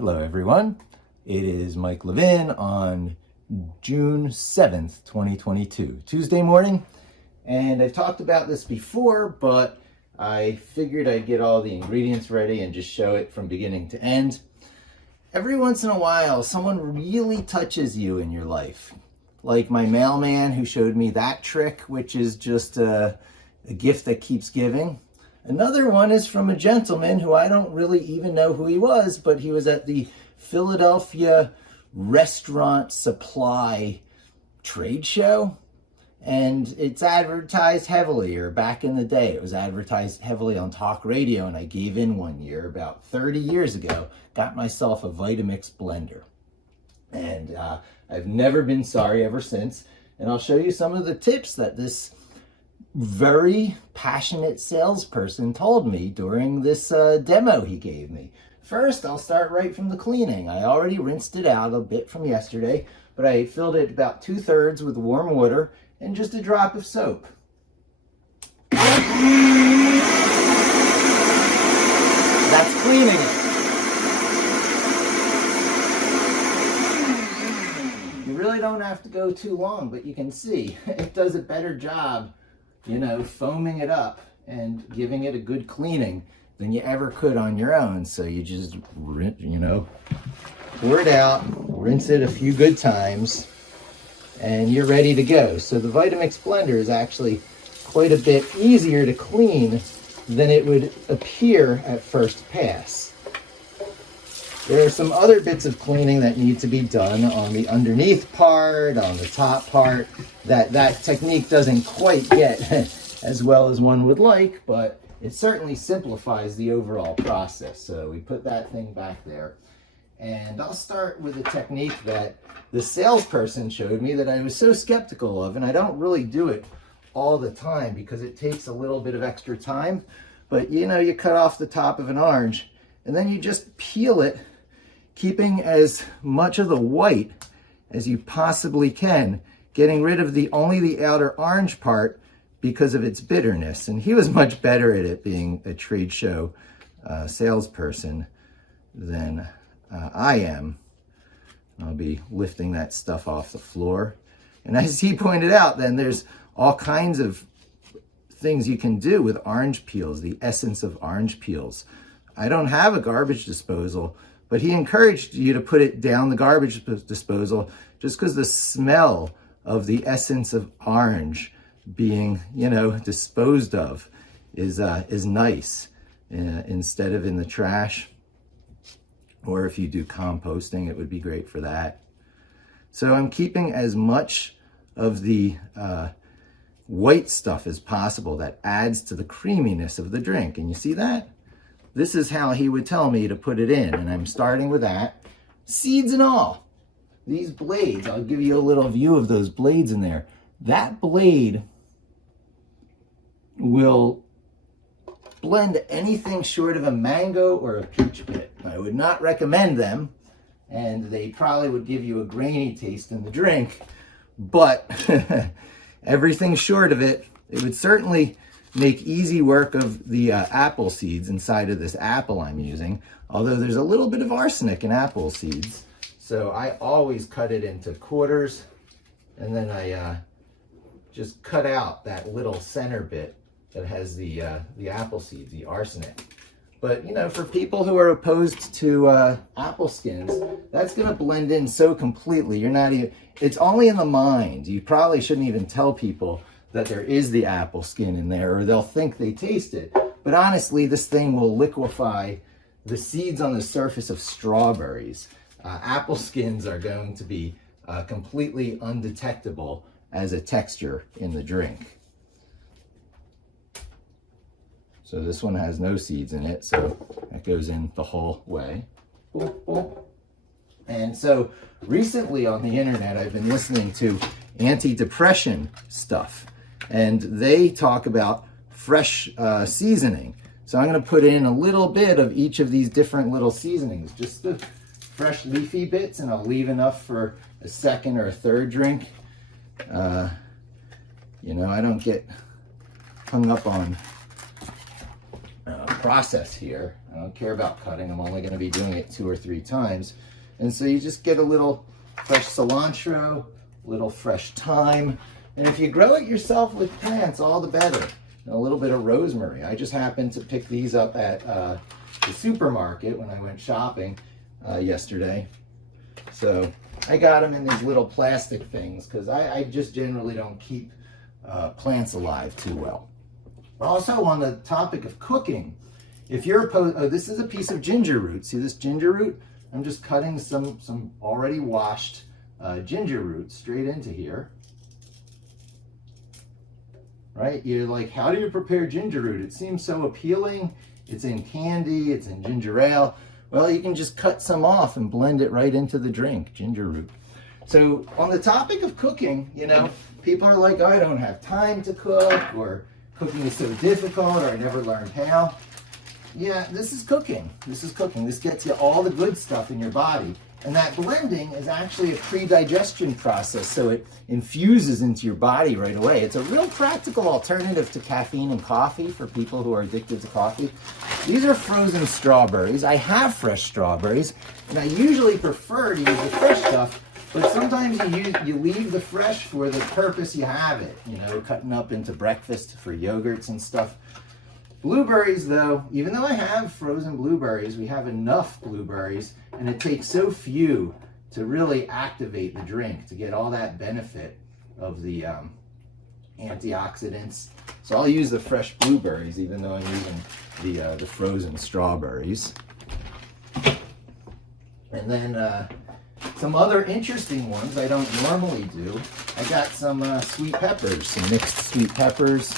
Hello everyone, it is Mike Levin on June 7th, 2022, Tuesday morning, and I've talked about this before, but I figured I'd get all the ingredients ready and just show it from beginning to end. Every once in a while, someone really touches you in your life, like my mailman who showed me that trick, which is just a gift that keeps giving. Another one is from a gentleman who I don't really even know who he was, but he was at the Philadelphia Restaurant Supply trade show, and it's advertised heavily, or back in the day, it was advertised heavily on talk radio, and I gave in one year, about 30 years ago, got myself a Vitamix blender. And I've never been sorry ever since, and I'll show you some of the tips that this very passionate salesperson told me during this demo he gave me. First, I'll start right from the cleaning. I already rinsed it out a bit from yesterday, but I filled it about 2/3 with warm water and just a drop of soap. That's cleaning it. You really don't have to go too long, but you can see it does a better job, you know, foaming it up and giving it a good cleaning than you ever could on your own. So you just, you know, pour it out, rinse it a few good times, and you're ready to go. So the Vitamix blender is actually quite a bit easier to clean than it would appear at first pass. There are some other bits of cleaning that need to be done on the underneath part, on the top part, that technique doesn't quite get as well as one would like, but it certainly simplifies the overall process. So we put that thing back there. And I'll start with a technique that the salesperson showed me that I was so skeptical of, and I don't really do it all the time because it takes a little bit of extra time. But you know, you cut off the top of an orange and then you just peel it, keeping as much of the white as you possibly can, getting rid of only the outer orange part because of its bitterness. And he was much better at it, being a trade show salesperson, than I am. I'll be lifting that stuff off the floor. And as he pointed out, then there's all kinds of things you can do with orange peels, the essence of orange peels. I don't have a garbage disposal, but he encouraged you to put it down the garbage disposal just because the smell of the essence of orange being, you know, disposed of is nice instead of in the trash. Or if you do composting, it would be great for that. So I'm keeping as much of the white stuff as possible that adds to the creaminess of the drink. And you see that? This is how he would tell me to put it in, and I'm starting with that. Seeds and all. These blades, I'll give you a little view of those blades in there. That blade will blend anything short of a mango or a peach pit. I would not recommend them, and they probably would give you a grainy taste in the drink, but everything short of it, it would certainly make easy work of the apple seeds inside of this apple I'm using, although there's a little bit of arsenic in apple seeds. So I always cut it into quarters, and then I just cut out that little center bit that has the apple seeds, the arsenic. But you know, for people who are opposed to apple skins, that's gonna blend in so completely. You're not even, it's only in the mind. You probably shouldn't even tell people that there is the apple skin in there, or they'll think they taste it. But honestly, this thing will liquefy the seeds on the surface of strawberries. Apple skins are going to be completely undetectable as a texture in the drink. So this one has no seeds in it, so that goes in the whole way. And so recently on the internet, I've been listening to anti-depression stuff, and they talk about fresh seasoning. So I'm gonna put in a little bit of each of these different little seasonings, just the fresh leafy bits, and I'll leave enough for a second or a third drink. You know, I don't get hung up on process here. I I don't care about cutting. I'm only going to be doing it 2 or 3 times. And so you just get a little fresh cilantro, a little fresh thyme. And if you grow it yourself with plants, all the better. And a little bit of rosemary. I just happened to pick these up at the supermarket when I went shopping yesterday. So I got them in these little plastic things because I just generally don't keep plants alive too well. Also, on the topic of cooking, if you're this is a piece of ginger root. See this ginger root? I'm just cutting some already washed ginger root straight into here. Right? You're like, how do you prepare ginger root? It seems so appealing. It's in candy, it's in ginger ale. Well, you can just cut some off and blend it right into the drink, ginger root. So on the topic of cooking, you know, people are like, oh, I don't have time to cook, or cooking is so difficult, or I never learned how. Yeah, this is cooking. This is cooking. This gets you all the good stuff in your body. And that blending is actually a pre-digestion process, so it infuses into your body right away. It's a real practical alternative to caffeine and coffee for people who are addicted to coffee. These are frozen strawberries. I have fresh strawberries, and I usually prefer to use the fresh stuff, but sometimes you leave the fresh for the purpose you have it, you know, cutting up into breakfast for yogurts and stuff. Blueberries, though, even though I have frozen blueberries, we have enough blueberries, and it takes so few to really activate the drink to get all that benefit of the antioxidants. So I'll use the fresh blueberries, even though I'm using the frozen strawberries. And then some other interesting ones I don't normally do. I got some sweet peppers, some mixed sweet peppers,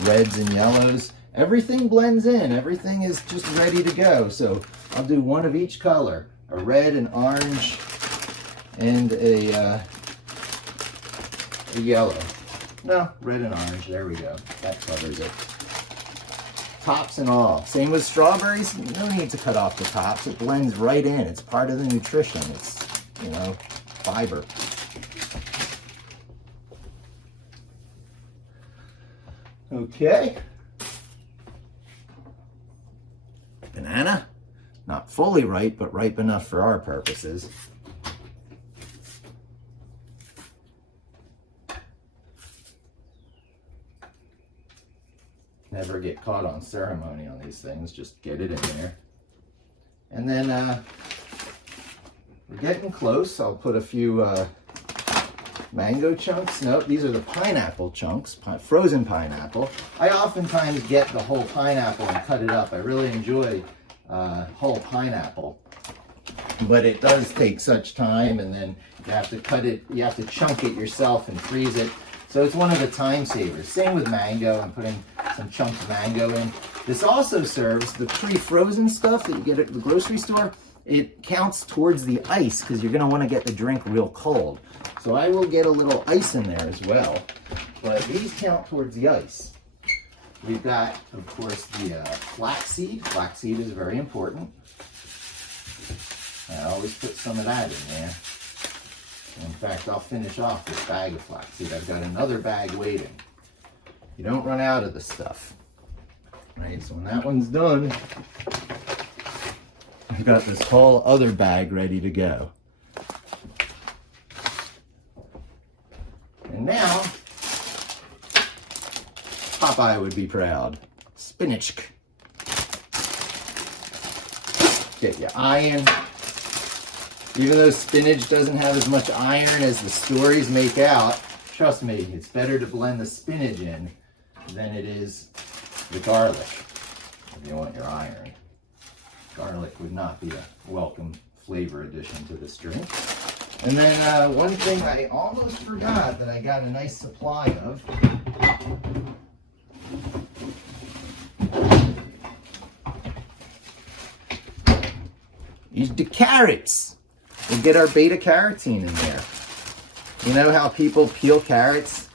reds and yellows. Everything blends in. Everything is just ready to go. So I'll do one of each color, a red, an orange, and a yellow. No, red and orange. There we go. That covers it. Tops and all. Same with strawberries. No need to cut off the tops. It blends right in. It's part of the nutrition. It's, you know, fiber. Okay. Banana, not fully ripe, but ripe enough for our purposes. Never get caught on ceremony on these things, just get it in there. And then we're getting close. I'll put a few mango chunks. Nope, these are the pineapple chunks, frozen pineapple. I oftentimes get the whole pineapple and cut it up. I really enjoy whole pineapple, but it does take such time, and then you have to cut it, you have to chunk it yourself and freeze it. So it's one of the time savers. Same with mango. I'm putting some chunks of mango in. This also serves the pre-frozen stuff that you get at the grocery store. It counts towards the ice because you're going to want to get the drink real cold. So I will get a little ice in there as well. But these count towards the ice. We've got, of course, the flaxseed. Flaxseed is very important. I always put some of that in there. In fact, I'll finish off this bag of flaxseed. I've got another bag waiting. You don't run out of the stuff. Right, so when that one's done, I've got this whole other bag ready to go. And now, Popeye would be proud. Spinach. Get your iron. Even though spinach doesn't have as much iron as the stories make out, trust me, it's better to blend the spinach in than it is the garlic if you want your iron. Garlic would not be a welcome flavor addition to this drink. And then one thing I almost forgot that I got a nice supply of. Use the carrots. We'll get our beta carotene in there. You know how people peel carrots?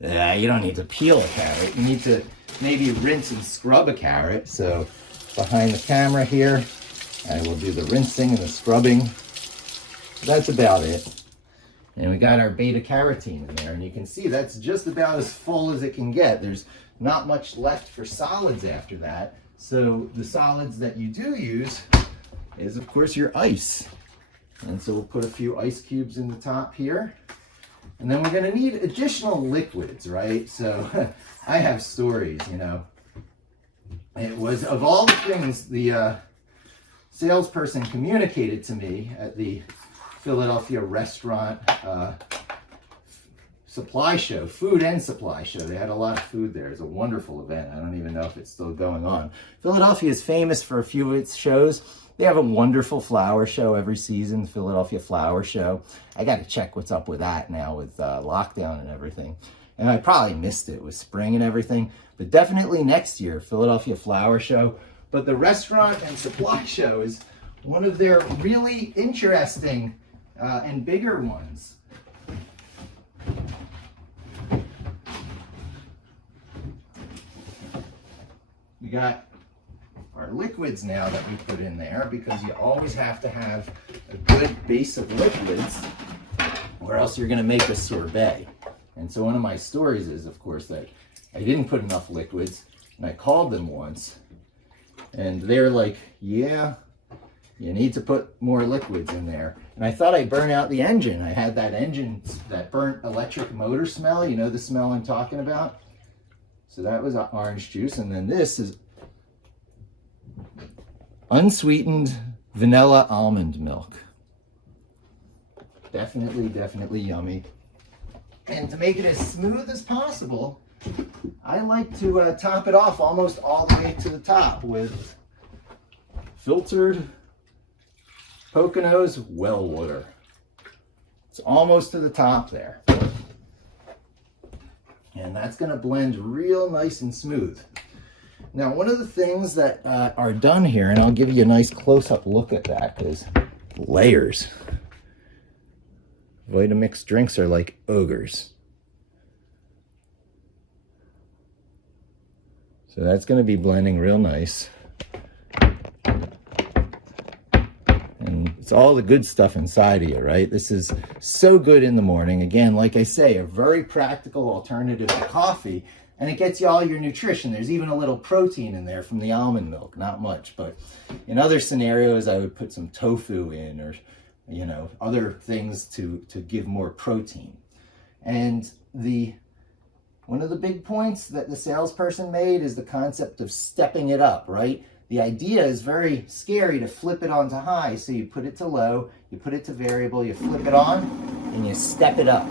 You don't need to peel a carrot. You need to maybe rinse and scrub a carrot. So behind the camera here, I will do the rinsing and the scrubbing. That's about it. And we got our beta carotene in there. And you can see that's just about as full as it can get. There's not much left for solids after that. So the solids that you do use is, of course, your ice. And so we'll put a few ice cubes in the top here. And then we're going to need additional liquids, right? So I have stories, you know. It was, of all the things the salesperson communicated to me at the Philadelphia restaurant supply show, food and supply show. They had a lot of food there. It's a wonderful event. I don't even know if it's still going on. Philadelphia is famous for a few of its shows. They have a wonderful flower show every season, the Philadelphia Flower Show. I got to check what's up with that now with lockdown and everything. And I probably missed it with spring and everything, but definitely next year, Philadelphia Flower Show. But the restaurant and supply show is one of their really interesting and bigger ones. We got our liquids now that we put in there, because you always have to have a good base of liquids or else you're going to make a sorbet. And so one of my stories is, of course, that I didn't put enough liquids, and I called them once and they're like, yeah, you need to put more liquids in there. And I thought I'd burn out the engine. I had that engine, that burnt electric motor smell, you know the smell I'm talking about? So that was orange juice. And then this is unsweetened vanilla almond milk. Definitely yummy. And to make it as smooth as possible, I like to top it off almost all the way to the top with filtered Poconos well water. It's almost to the top there. And that's going to blend real nice and smooth. Now, one of the things that are done here, and I'll give you a nice close-up look at that, is layers. Vitamix drinks are like ogres. So that's going to be blending real nice. And it's all the good stuff inside of you, right? This is so good in the morning. Again, like I say, a very practical alternative to coffee. And it gets you all your nutrition. There's even a little protein in there from the almond milk. Not much, but in other scenarios, I would put some tofu in, or, you know, other things to give more protein. And one of the big points that the salesperson made is the concept of stepping it up, right? The idea is very scary to flip it onto high. So you put it to low, you put it to variable, you flip it on, and you step it up.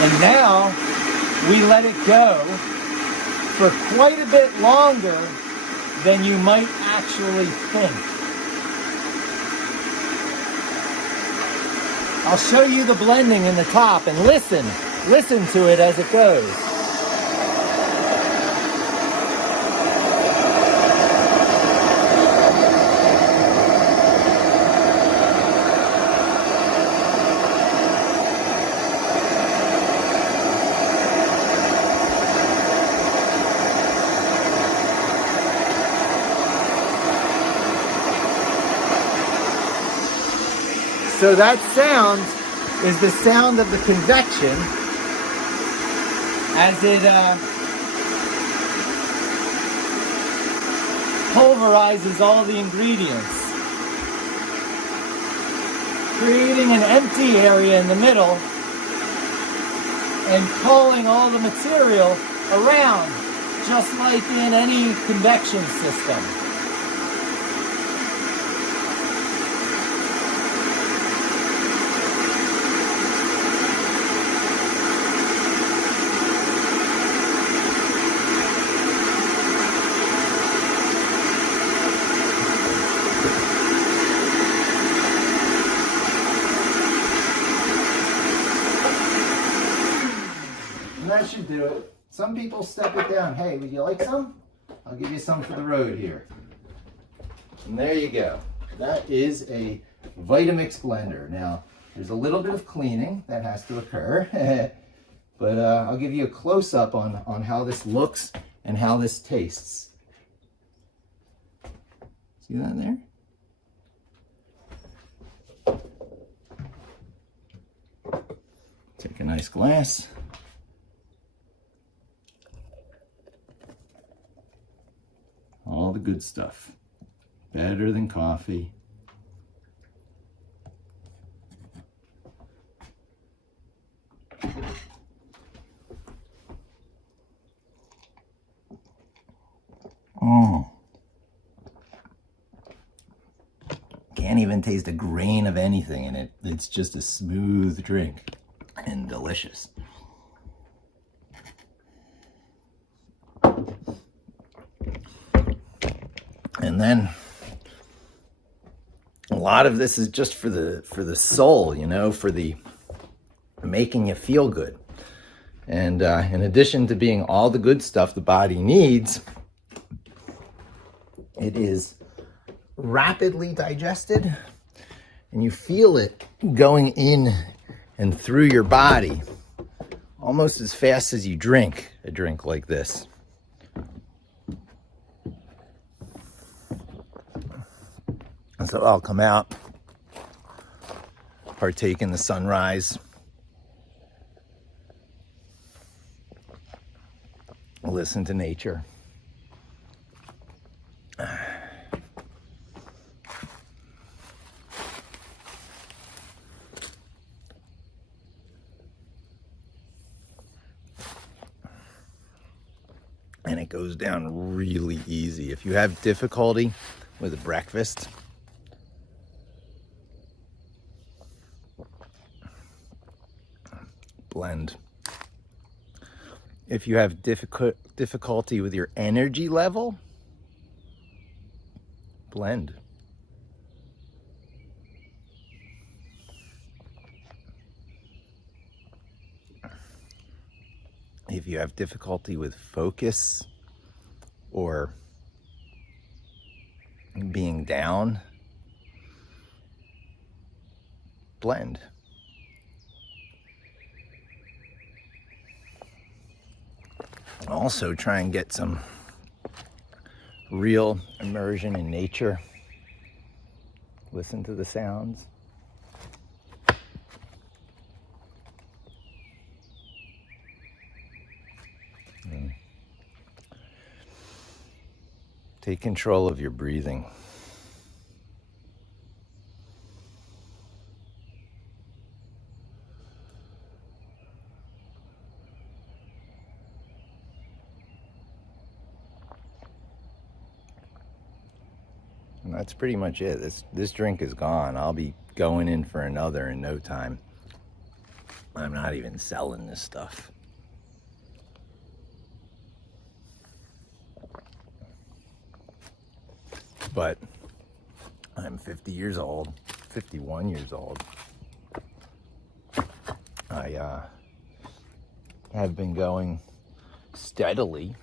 And now we let it go for quite a bit longer than you might actually think. I'll show you the blending in the top, and listen to it as it goes. So that sound is the sound of the convection as it pulverizes all the ingredients, creating an empty area in the middle and pulling all the material around, just like in any convection system. That should do it. Some people step it down. Hey, would you like some? I'll give you some for the road here. And there you go. That is a Vitamix blender. Now, there's a little bit of cleaning that has to occur. But I'll give you a close-up on how this looks and how this tastes. See that there? Take a nice glass. All the good stuff. Better than coffee. Can't even taste a grain of anything in it. It's just a smooth drink and delicious. And then a lot of this is just for the soul, you know, for the making you feel good. And in addition to being all the good stuff the body needs, it is rapidly digested, and you feel it going in and through your body almost as fast as you drink a drink like this. And so I'll come out, partake in the sunrise, listen to nature. And it goes down really easy. If you have difficulty with a breakfast, blend. If you have difficulty with your energy level, blend. If you have difficulty with focus or being down, blend. Also try and get some real immersion in nature. Listen to the sounds. Take control of your breathing. And that's pretty much it. This drink is gone. I'll be going in for another in no time. I'm not even selling this stuff. But I'm 50 years old, 51 years old. I have been going steadily.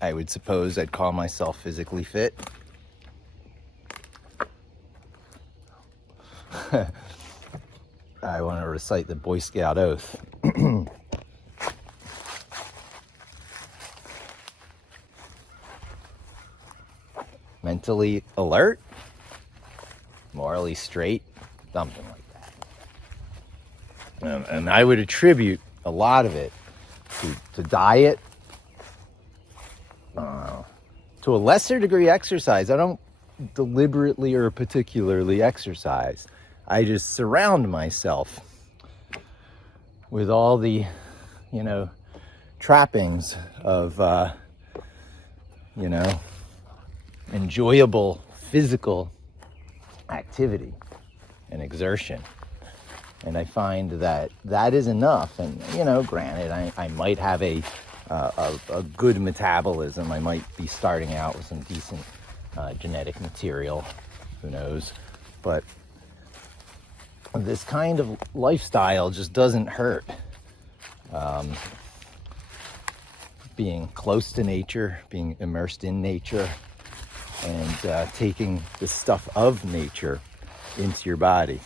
I would suppose I'd call myself physically fit. I want to recite the Boy Scout oath. Mentally alert, morally straight, something like that. And I would attribute a lot of it to diet, to a lesser degree exercise. I don't deliberately or particularly exercise. I just surround myself with all the, trappings of, enjoyable physical activity and exertion. And I find that is enough. And, granted, I might have a good metabolism. I might be starting out with some decent genetic material. Who knows? But this kind of lifestyle just doesn't hurt. Being close to nature, being immersed in nature, and taking the stuff of nature into your body.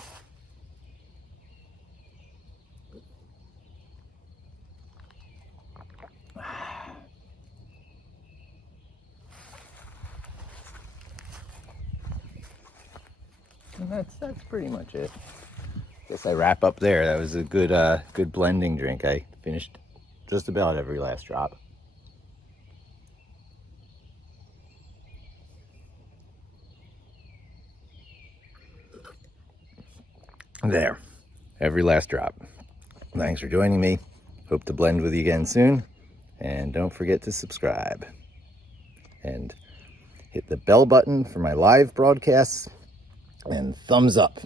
And that's pretty much it. Guess I wrap up there. That was a good blending drink. I finished just about every last drop. There, every last drop. Thanks for joining me. Hope to blend with you again soon. And don't forget to subscribe. And hit the bell button for my live broadcasts. And thumbs up